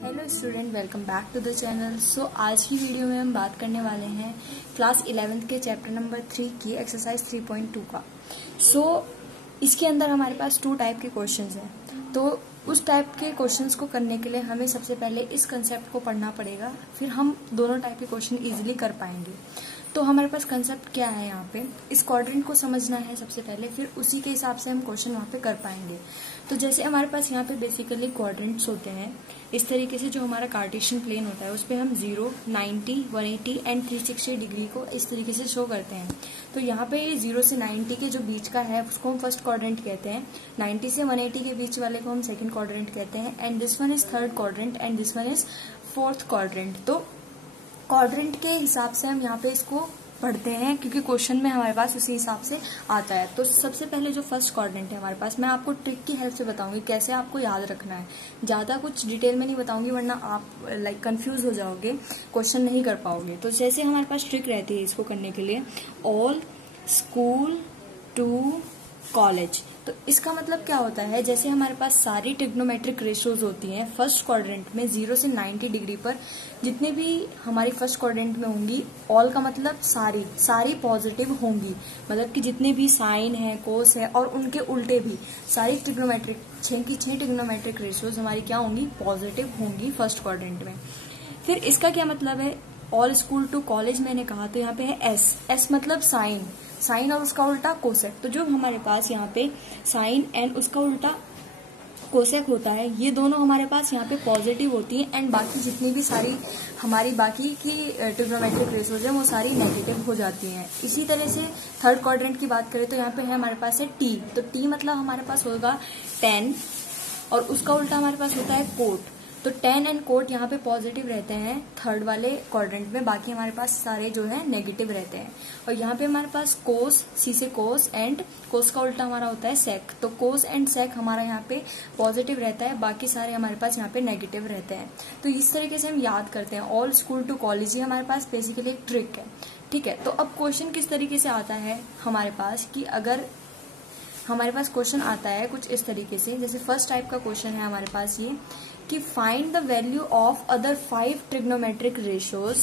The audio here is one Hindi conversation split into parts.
Hello student, welcome back to the channel. So आज की वीडियो में हम बात करने वाले हैं क्लास 11th के चैप्टर नंबर 3 की एक्सरसाइज 3.2 का। इसके अंदर हमारे पास 2 टाइप के क्वेश्चंस हैं। तो उस टाइप के क्वेश्चंस को करने के लिए हमें सबसे पहले इस कंसेप्ट को पढ़ना पड़ेगा, फिर हम दोनों टाइप के क्वेश्चन इजीली कर पाएंगे। तो हमारे पास कंसेप्ट क्या है, यहाँ पे इस क्वाड्रेंट को समझना है सबसे पहले, फिर उसी के हिसाब से हम क्वेश्चन वहाँ पे कर पाएंगे। तो जैसे हमारे पास यहाँ पे बेसिकली क्वाड्रेंट्स होते हैं इस तरीके से, जो हमारा कार्टेशियन प्लेन होता है उस पर हम 0, 90, 180 एंड 360 डिग्री को इस तरीके से शो करते हैं। तो यहाँ पे 0 से 90 के जो बीच का है उसको हम फर्स्ट क्वाड्रेंट कहते हैं, 90 से 180 के बीच वाले को हम सेकंड क्वाड्रेंट कहते हैं, and this one is third quadrant and this one is fourth quadrant. तो क्वाड्रेंट के हिसाब से हम यहाँ पे इसको पढ़ते हैं, क्योंकि क्वेश्चन में हमारे पास उसी हिसाब से आता है। तो सबसे पहले जो फर्स्ट क्वाड्रेंट है हमारे पास, मैं आपको ट्रिक की हेल्प से बताऊंगी कैसे आपको याद रखना है। ज्यादा कुछ डिटेल में नहीं बताऊंगी, वरना आप कंफ्यूज हो जाओगे, क्वेश्चन नहीं कर पाओगे। तो जैसे हमारे पास ट्रिक रहती है इसको करने के लिए, ऑल स्कूल टू कॉलेज। तो इसका मतलब क्या होता है, जैसे हमारे पास सारी ट्रिग्नोमेट्रिक रेशियोज होती हैं फर्स्ट क्वाड्रेंट में 0 से 90 डिग्री पर, जितने भी हमारी फर्स्ट क्वाड्रेंट में होंगी, ऑल का मतलब सारी पॉजिटिव होंगी, मतलब कि जितने भी साइन है, कोस है और उनके उल्टे भी सारी ट्रिग्नोमेट्रिक 6 की 6 ट्रिग्नोमेट्रिक रेशियोज हमारी क्या होंगी, पॉजिटिव होंगी फर्स्ट क्वाड्रेंट में। फिर इसका क्या मतलब है, ऑल स्कूल टू कॉलेज मैंने कहा, तो यहाँ पे है एस मतलब साइन और उसका उल्टा कोसेक। तो जो हमारे पास यहाँ पे साइन एंड उसका उल्टा कोसेक होता है, ये दोनों हमारे पास यहाँ पे पॉजिटिव होती हैं, एंड बाकी जितनी भी सारी हमारी बाकी की ट्रिग्नोमेट्रिक रेशियोज है वो सारी नेगेटिव हो जाती हैं। इसी तरह से थर्ड क्वाड्रेंट की बात करें तो यहाँ पे है हमारे पास है टी। तो टी मतलब हमारे पास होगा 10 और उसका उल्टा हमारे पास होता है कोट। तो 10 एंड कोट यहाँ पे पॉजिटिव रहते हैं थर्ड वाले क्वाड्रेंट में, बाकी हमारे पास सारे जो है नेगेटिव रहते हैं। और यहाँ पे हमारे पास कोस, सी से कोस, एंड कोस का उल्टा हमारा होता है सेक। तो कोस एंड सेक हमारा यहाँ पे पॉजिटिव रहता है, बाकी सारे हमारे पास यहाँ पे नेगेटिव रहते हैं। तो इस तरीके से हम याद करते हैं। ऑल स्कूल टू कॉलेज ही हमारे पास बेसिकली एक ट्रिक है, ठीक है। तो अब क्वेश्चन किस तरीके से आता है हमारे पास, कि अगर हमारे पास क्वेश्चन आता है कुछ इस तरीके से, जैसे फर्स्ट टाइप का क्वेश्चन है हमारे पास ये, कि find the value of other 5 trigonometric ratios.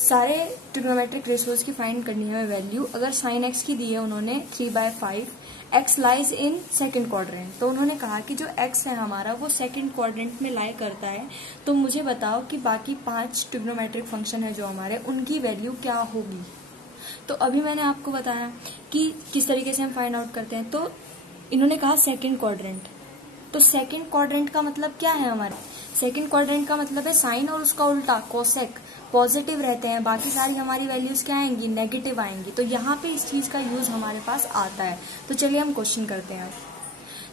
सारे ट्रिग्नोमेट्रिक रेशियोज की फाइंड करनी है वैल्यू। अगर साइन एक्स की दी है उन्होंने 3/5, x lies in second quadrant. तो उन्होंने कहा कि जो एक्स है हमारा वो सेकंड क्वाड्रेंट में लाई करता है, तो मुझे बताओ कि बाकी 5 ट्रिग्नोमेट्रिक फंक्शन है जो हमारे, उनकी वैल्यू क्या होगी। तो अभी मैंने आपको बताया कि किस तरीके से हम फाइंड आउट करते हैं। तो इन्होंने कहा सेकंड क्वाड्रेंट, तो सेकंड क्वाड्रेंट का मतलब क्या है हमारे, सेकंड क्वाड्रेंट का मतलब है साइन और उसका उल्टा कोसेक पॉजिटिव रहते हैं, बाकी सारी हमारी वैल्यूज क्या आएंगी, नेगेटिव आएंगी। तो यहाँ पे इस चीज का यूज हमारे पास आता है। तो चलिए हम क्वेश्चन करते हैं।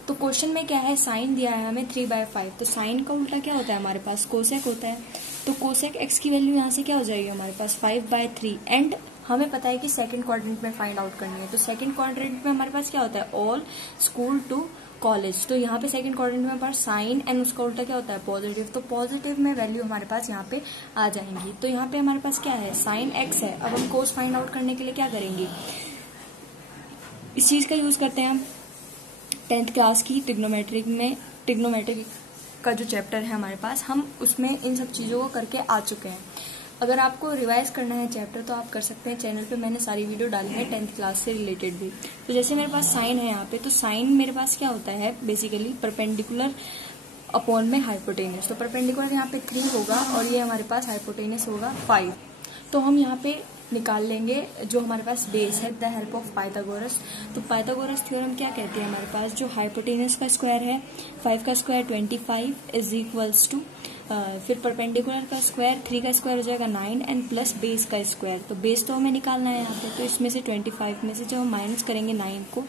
तो क्वेश्चन में क्या है, साइन दिया है हमें 3/5, तो साइन का उल्टा क्या होता है हमारे पास, कोसेक होता है। तो कोसेक एक्स की वैल्यू यहाँ से क्या हो जाएगी हमारे पास 5/3, एंड हमें पता है कि सेकंड क्वाड्रेंट में फाइंड आउट करनी है। तो सेकंड क्वाड्रेंट में हमारे पास क्या होता है, ऑल स्कूल टू कॉलेज। तो यहाँ पे सेकंड क्वाड्रेंट में हमारे पास साइन एंड उसका उल्टा क्या होता है, पॉजिटिव। तो पॉजिटिव में वैल्यू हमारे पास यहाँ पे आ जाएंगी। तो यहाँ पे हमारे पास क्या है, साइन एक्स है। अब हम कोस फाइंड आउट करने के लिए क्या करेंगे, इस चीज का यूज करते हैं हम 10th क्लास की ट्रिग्नोमेट्रिक का जो चैप्टर है हमारे पास, हम उसमें इन सब चीजों को करके आ चुके हैं। अगर आपको रिवाइज करना है चैप्टर तो आप कर सकते हैं, चैनल पे मैंने सारी वीडियो डाली है 10th क्लास से रिलेटेड भी। तो जैसे मेरे पास साइन है यहाँ पे, तो साइन मेरे पास क्या होता है बेसिकली परपेंडिकुलर अपॉन में हाइपोटेनस। तो परपेंडिकुलर यहाँ पे 3 होगा और ये हमारे पास हाइपोटेनस होगा 5। तो हम यहाँ पे निकाल लेंगे जो हमारे पास बेस है, द हेल्प ऑफ पाइथागोरस। तो पाइथागोरस थ्योरम क्या कहती है हमारे पास, जो हाइपोटेनस का स्क्वायर है 5 का स्क्वायर 25 इज इक्वल्स टू, फिर परपेंडिकुलर का स्क्वायर 3 का स्क्वायर हो जाएगा 9 एंड प्लस बेस का स्क्वायर। तो बेस तो हमें निकालना है यहाँ पे, तो इसमें से 25 में से जब हम माइनस करेंगे 9 को,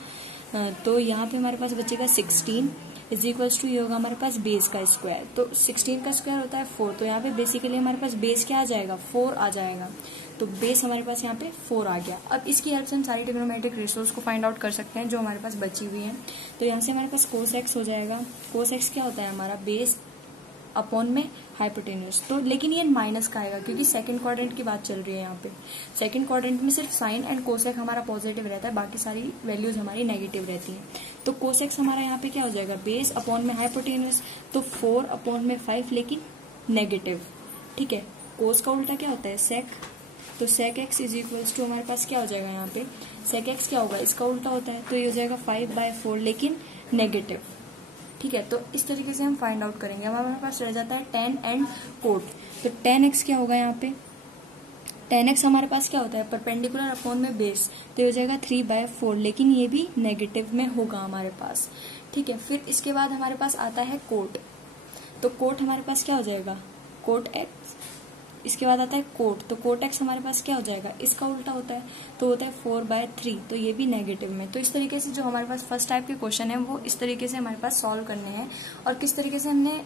तो यहाँ पे हमारे पास बचेगा 16 इज इक्वल्स टू, ये होगा हमारे पास बेस का स्क्वायर। तो 16 का स्क्वायर होता है 4, तो यहाँ पे बेसिकली हमारे पास बेस क्या आ जाएगा, 4 आ जाएगा। तो बेस हमारे पास यहाँ पे 4 आ गया। अब इसकी हेल्प से हम सारी ट्रिग्नोमेट्रिक रेशियोज को फाइंड आउट कर सकते हैं जो हमारे पास बची हुई है। तो यहाँ से हमारे पास कोस एक्स हो जाएगा। कोस एक्स क्या होता है हमारा, बेस अपॉन में हाइपोटेन्यूज। तो लेकिन ये माइनस का आएगा क्योंकि सेकंड क्वाड्रेंट की बात चल रही है यहाँ पे। सेकंड क्वाड्रेंट में सिर्फ साइन एंड कोसेक हमारा पॉजिटिव रहता है, बाकी सारी वैल्यूज हमारी नेगेटिव रहती हैं। तो कोसेक्स हमारा यहाँ पे क्या हो जाएगा, बेस अपॉन में हाइपोटेन्यूज, तो 4 अपॉन में 5 लेकिन नेगेटिव। ठीक है, कोस का उल्टा क्या होता है, सेक। तो sec x is equals to हमारे पास क्या हो जाएगा यहाँ पे, सेक एक्स क्या होगा, इसका उल्टा होता है, तो ये हो जाएगा 5/4 लेकिन नेगेटिव। ठीक है, तो इस तरीके से हम फाइंड आउट करेंगे। अब हमारे पास रह जाता है tan एंड कोट। तो tan x क्या होगा यहाँ पे, tan x हमारे पास क्या होता है, परपेंडिकुलर अपॉन में बेस, तो हो जाएगा 3/4 लेकिन ये भी नेगेटिव में होगा हमारे पास। ठीक है, फिर इसके बाद हमारे पास आता है कोट। तो कोट हमारे पास क्या हो जाएगा, कोट x। इसके बाद आता है कोट, तो कोट एक्स हमारे पास क्या हो जाएगा, इसका उल्टा होता है, तो होता है 4/3, तो ये भी नेगेटिव में। तो इस तरीके से जो हमारे पास फर्स्ट टाइप के क्वेश्चन है वो इस तरीके से हमारे पास सॉल्व करने हैं, और किस तरीके से हमने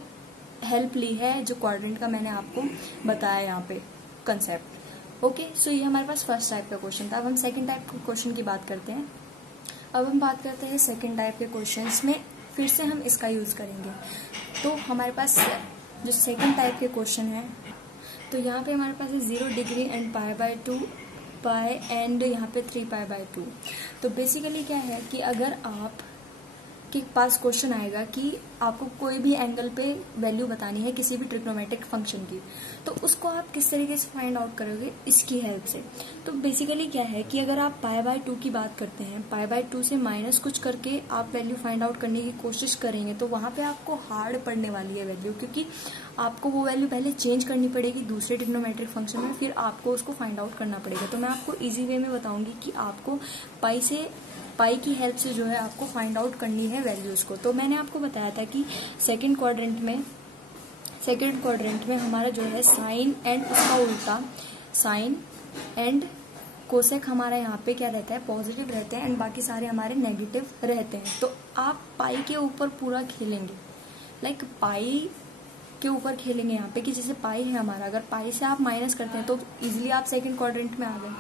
हेल्प ली है जो क्वाड्रेंट का मैंने आपको बताया यहाँ पे कंसेप्ट। ओके, सो ये हमारे पास फर्स्ट टाइप का क्वेश्चन था। अब हम सेकेंड टाइप के क्वेश्चन की बात करते हैं। अब हम बात करते हैं सेकेंड टाइप के क्वेश्चन में, फिर से हम इसका यूज करेंगे। तो हमारे पास जो सेकेंड टाइप के क्वेश्चन है, तो यहाँ पे हमारे पास है 0 डिग्री एंड π/2 पाई एंड यहाँ पे 3π/2। तो बेसिकली क्या है कि अगर आप के पास क्वेश्चन आएगा कि आपको कोई भी एंगल पे वैल्यू बतानी है किसी भी ट्रिग्नोमेट्रिक फंक्शन की, तो उसको आप किस तरीके से फाइंड आउट करोगे, इसकी हेल्प से। तो बेसिकली क्या है कि अगर आप π/2 की बात करते हैं, π/2 से माइनस कुछ करके आप वैल्यू फाइंड आउट करने की कोशिश करेंगे, तो वहां पे आपको हार्ड पड़ने वाली है वैल्यू, क्योंकि आपको वो वैल्यू पहले चेंज करनी पड़ेगी दूसरे ट्रिग्नोमेट्रिक फंक्शन में, फिर आपको उसको फाइंड आउट करना पड़ेगा। तो मैं आपको ईजी वे में बताऊंगी कि आपको पाई की हेल्प से जो है आपको फाइंड आउट करनी है वैल्यूज को। तो मैंने आपको बताया था कि सेकंड क्वाड्रेंट में हमारा जो है साइन एंड उसका उल्टा, साइन एंड कोसेक हमारा यहाँ पे क्या रहता है, पॉजिटिव रहते हैं, एंड बाकी सारे हमारे नेगेटिव रहते हैं। तो आप पाई के ऊपर पूरा खेलेंगे, लाइक पाई के ऊपर खेलेंगे यहाँ पे कि जैसे पाई है हमारा, अगर पाई से आप माइनस करते हैं तो इजिली आप सेकंड क्वाड्रेंट में आ गए।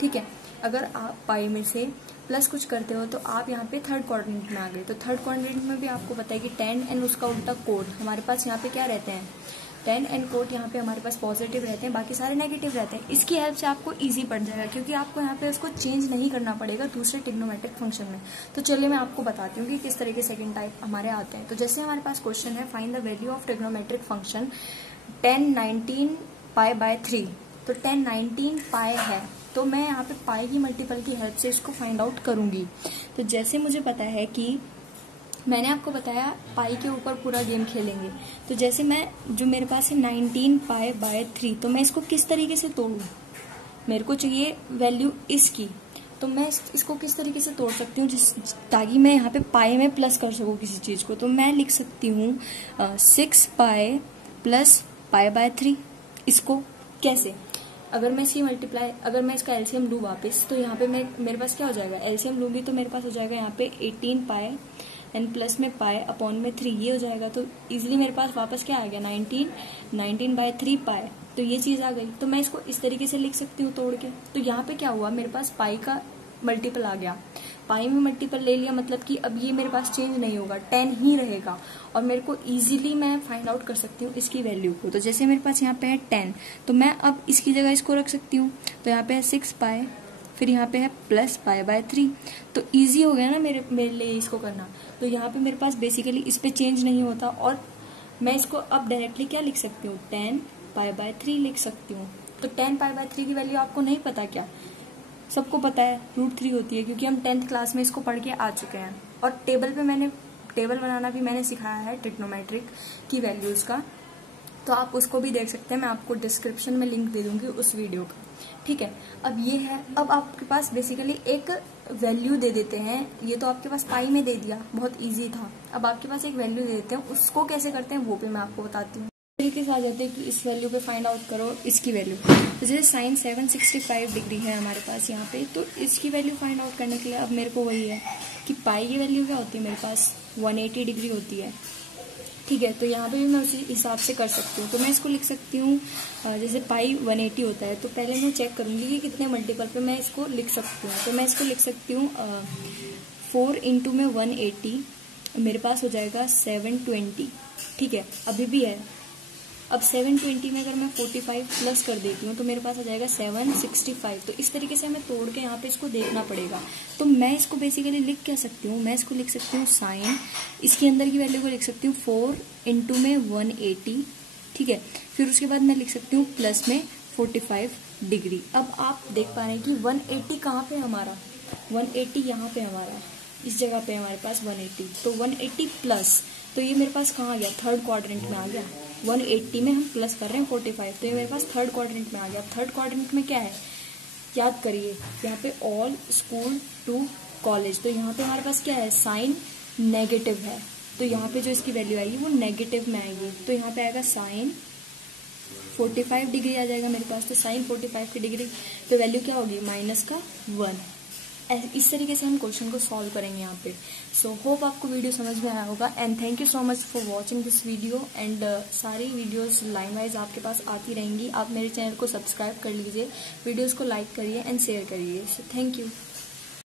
ठीक है, अगर आप पाई में से प्लस कुछ करते हो तो आप यहाँ पे थर्ड क्वाड्रेंट में आ गए। तो थर्ड क्वाड्रेंट में भी आपको पता है कि tan एंड उसका उल्टा कोट हमारे पास यहाँ पे क्या रहते हैं, tan एंड कोट यहाँ पे हमारे पास पॉजिटिव रहते हैं, बाकी सारे नेगेटिव रहते हैं। इसकी हेल्प से आपको इजी पड़ जाएगा क्योंकि आपको यहाँ पे उसको चेंज नहीं करना पड़ेगा दूसरे ट्रिग्नोमेट्रिक फंक्शन में। तो चलिए मैं आपको बताती हूँ कि किस तरह के सेकंड टाइप हमारे आते हैं। तो जैसे हमारे पास क्वेश्चन है, find the value of trigonometric function tan 19π/3। तो tan 19π है, तो मैं यहाँ पे पाई की मल्टीपल की हेल्प से इसको फाइंड आउट करूंगी। तो जैसे मुझे पता है कि मैंने आपको बताया पाई के ऊपर पूरा गेम खेलेंगे, तो जैसे मैं जो मेरे पास है 19π/3, तो मैं इसको किस तरीके से तोड़ूं, मेरे को चाहिए वैल्यू इसकी, तो मैं इसको किस तरीके से तोड़ सकती हूँ ताकि मैं यहाँ पे पाई में प्लस कर सकूँ किसी चीज को। तो मैं लिख सकती हूँ 6π + π/3। इसको कैसे, अगर मैं इसकी मल्टीप्लाई, अगर मैं इसका एलसीएम लूँ वापस, तो यहाँ पे मेरे पास क्या हो जाएगा, एलसीएम लूंगी तो मेरे पास हो जाएगा यहाँ पे 18π एंड प्लस में π/3 ये हो जाएगा। तो इजिली मेरे पास वापस क्या आ गया, 19/3π। तो ये चीज आ गई। तो मैं इसको इस तरीके से लिख सकती हूँ तोड़ के। तो यहाँ पे क्या हुआ, मेरे पास पाई का मल्टीपल आ गया, पाई में मल्टीपल ले लिया, मतलब कि अब ये मेरे पास चेंज नहीं होगा, 10 ही रहेगा, और मेरे को इजीली मैं फाइंड आउट कर सकती हूँ इसकी वैल्यू को। तो जैसे मेरे पास यहाँ पे है 10, तो मैं अब इसकी जगह इसको रख सकती हूँ। तो यहाँ पे है 6π, फिर यहाँ पे है प्लस π/3। तो इजी हो गया ना मेरे लिए इसको करना। तो यहाँ पे मेरे पास बेसिकली इस पे चेंज नहीं होता, और मैं इसको अब डायरेक्टली क्या लिख सकती हूँ, 10π/3 लिख सकती हूँ। तो 10π/3 की वैल्यू आपको नहीं पता क्या, सबको पता है √3 होती है, क्योंकि हम 10th क्लास में इसको पढ़ के आ चुके हैं। और टेबल बनाना भी मैंने सिखाया है ट्रिग्नोमेट्रिक की वैल्यूज का, तो आप उसको भी देख सकते हैं, मैं आपको डिस्क्रिप्शन में लिंक दे दूंगी उस वीडियो का। ठीक है, अब ये है, अब आपके पास बेसिकली एक वैल्यू दे देते हैं, ये तो आपके पास पाई में दे दिया, बहुत इजी था। अब आपके पास एक वैल्यू दे देते हैं, उसको कैसे करते हैं वो भी मैं आपको बताती हूँ। तरीके से आ जाते हैं कि इस वैल्यू पे फाइंड आउट करो इसकी वैल्यू। तो जैसे साइन 765 डिग्री है हमारे पास यहाँ पे, तो इसकी वैल्यू फाइंड आउट करने के लिए अब मेरे को वही है कि पाई की वैल्यू क्या होती है, मेरे पास 180 डिग्री होती है। ठीक है, तो यहाँ पे भी मैं उसी हिसाब से कर सकती हूँ। तो मैं इसको लिख सकती हूँ, जैसे पाई 180 होता है, तो पहले मैं चेक करूंगी कि कितने मल्टीपल पे मैं इसको लिख सकती हूँ। तो मैं इसको लिख सकती हूँ 4 × 180 मेरे पास हो जाएगा 720, ठीक है, अभी भी है। अब 720 में अगर मैं 45 प्लस कर देती हूँ तो मेरे पास आ जाएगा 765। तो इस तरीके से हमें तोड़ के यहाँ पे इसको देखना पड़ेगा। तो मैं इसको बेसिकली लिख क्या सकती हूँ, मैं इसको लिख सकती हूँ साइन, इसके अंदर की वैल्यू को लिख सकती हूँ 4 इंटू में 180, ठीक है। फिर उसके बाद मैं लिख सकती हूँ प्लस में 45 डिग्री। अब आप देख पा रहे हैं कि 180 कहाँ पे हमारा, 180 यहाँ पे हमारा, इस जगह पे हमारे पास 180। तो 180 प्लस, तो ये मेरे पास कहाँ आ गया, थर्ड क्वाड्रेंट में आ गया। 180 में हम प्लस कर रहे हैं 45, तो ये मेरे पास थर्ड क्वाड्रेंट में आ गया। थर्ड क्वाड्रेंट में क्या है, याद करिए, यहाँ पे ऑल स्कूल टू कॉलेज, तो यहाँ पे हमारे पास क्या है, साइन नेगेटिव है, तो यहाँ पे जो इसकी वैल्यू आएगी वो नेगेटिव में आएगी। तो यहाँ पे आएगा साइन 45 डिग्री आ जाएगा मेरे पास। तो साइन 45 की डिग्री पे वैल्यू क्या होगी, माइनस का 1। इस तरीके से हम क्वेश्चन को सॉल्व करेंगे यहाँ पे। सो होप आपको वीडियो समझ में आया होगा and thank you so much for watching this video. And सारी वीडियोस लाइन वाइज आपके पास आती रहेंगी। आप मेरे चैनल को सब्सक्राइब कर लीजिए, वीडियोस को लाइक करिए एंड शेयर करिए। So thank you.